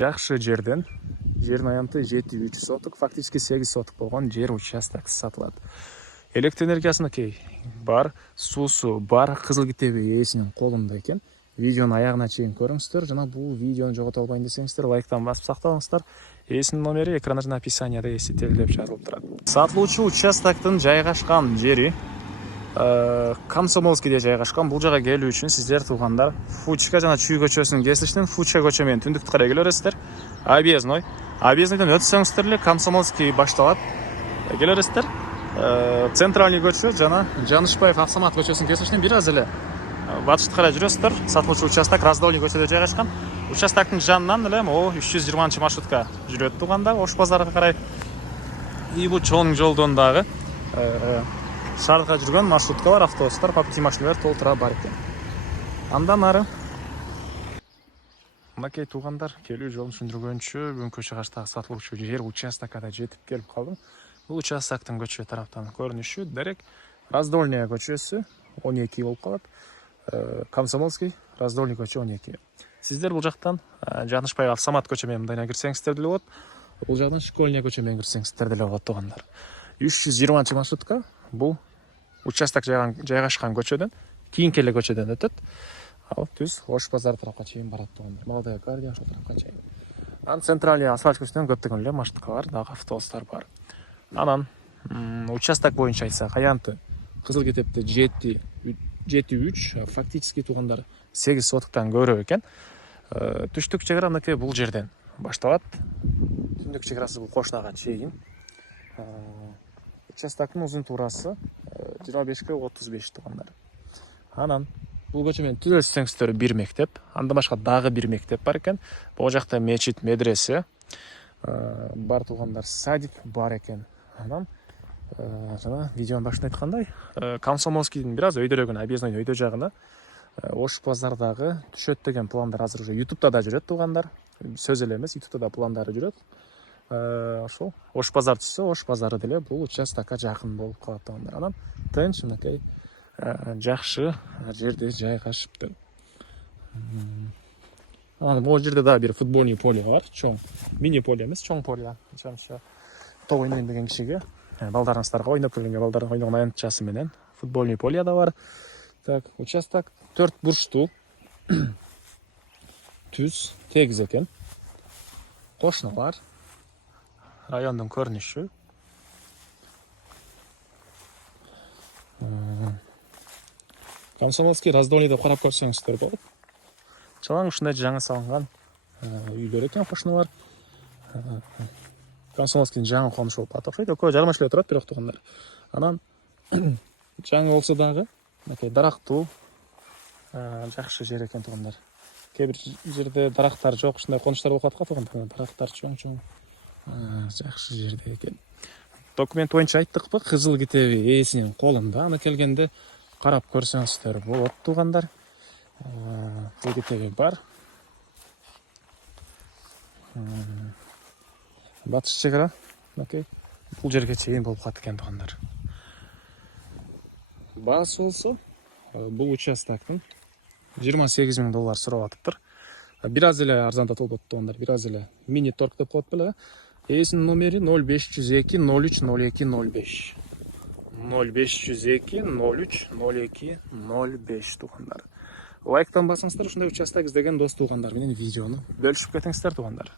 Жакшы жерден жердин аянты 7-3 соток, фактически 8 соток болгон жер участоксы сатылат. Электр энергиясыныкей бар, суусу бар, Кызыл Китеби ээсинин колунда экен. Видеону аягына чейин көрүңүздөр жана бул видеону жогото албайын десеңиздер лайктан басып сактаңыздар. Ээсинин номери экранда жана описанияда эситель деп жазылып турат. Сатылуучу участоктун жайгашкан жери Комсомольскийде жайгашкан. Бул жага келүү үчүн сиздер туугандар Фучка жана Чүй көчөсүнүн кесилишинен Фучка көчө менен түндүктү карай келерсиздер. Объездныйдан өтсөңүздөр эле Комсомольский башталат. Келерсиздер. Центральный көчө жана Жанышбаев Автомат көчөсүнүн кесилишинен бир аз эле батышты карай жүрөсүздөр. Сатылуучу участок Раздольный көчөдө жайгашкан. Участоктун жанынан эле могу 320 маршрутка жүрөт туугандар Ош базарга карай. И бул чоң жолдон дагы шаарга жүргөн маршруткалар, автобустар, папки машиналар толтура бар экен. Андан ары мынакей туугандар келүү жолун түшүндүргөнчү бүгүнкү чыгаштагы сатылуучу жер участокка жетип келип калдым. Бул участоктун көчө тараптан көрүнүшү Дерек Раздольная көчөсү 12 болуп калат. Комсомольский, Раздольный көчө 12. Сиздер бул жактан Жанышбаев Автомат көчө менен мындайына кирсеңиздер деле болот. Бул жактан Школьная көчө менен кирсеңиздер деле болот туугандар. 320 маршрутка бул участок жайгашкан көчөдөн кийинки эле көчөдөн өтөт. Ал түз Ош базар тарапка чейин барат туугандар. Молодая гвардия ошол тарапка чейин. Анан центральный асфальт көчөдөн көптөгөн эле маршруткалар, дагы автобустар бар. Анан участок боюнча айтсак, аянты Кызыл Китепте 7-3, фактически туугандар 8 сотоктон көбүрөөк экен. Түштүк чек ара мынакей бул жерден башталат. Түндүк чек арасы бул Кошнага чейин. Участоктун узун туурасы 25-35 туугандар. Анан бул көчө менен түз өтсөңүздөр бир мектеп, андан башка дагы бир мектеп бар экен. Бул жакта мечит, медресе бар туугандар, садик бар экен. Анан жана видеонун башында айткандай, Комсомольскийдин бир аз өйдөрөгүн, объездной өйдө жагына Ош базардагы түшөт деген пландар азыр уже YouTube'да да жүрөт туугандар. Сөз эле эмес, YouTube'да да пландары жүрөт. Ошол Ош базар түшсө, Ош базары деле бул участокко жакын болуп калат туугандар. Анан тынч мынакей жакшы жерде жайгашыптыр. Анан бул жерде дагы бир футбольный поле бар, чоң. Мини поле эмес, чоң поле. Ошончо топ ойнойм деген кишиге, балдарыңыздарга ойноп келгенге балдардын ойногон аянтчасы менен футбольный поле да бар. Так, участок 4 бурчтуу. Түз, тегиз экен. Кошуналар. Райондун көрүнүшү. Комсомольский, Раздольный деп карап көрсөңүздөр болот. Чоң ушундай жаңы салынган үйлөр экен кошуналар. Комсомольскийдин жаңы комушу болуп атат. Экөө жармаш эле турат бирок туугандар. Анан жаңы болсо дагы мынакей дарактуу жакшы жер экен туугандар. Кээ бир жерде дарактар жок, ушундай конуштар болуп аткан туугандар. Дарактар чоң-чоң жакшы жерде экен. Документ боюнча айттыкпы, Кызыл Китеби ээсинин колунда. Аны келгенде карап көрсөңүздөр болот туугандар. Кызыл Китеби бар. Батыш чек ара мынакей бул жерге чейин болуп калат экен туугандар. Баасы болсо бул участоктун $28,000 сурап атыптыр. Бир аз эле арзандатып болот туугандар, бир аз эле мини торг деп коет беле. Ээсинин номери 0502 03 02 05. 0502 03 02 05 туугандар. Лайктан басыңыздар, ушундай участок издеген дос туугандар менен видеону бөлүшүп кетиңиздер туугандар.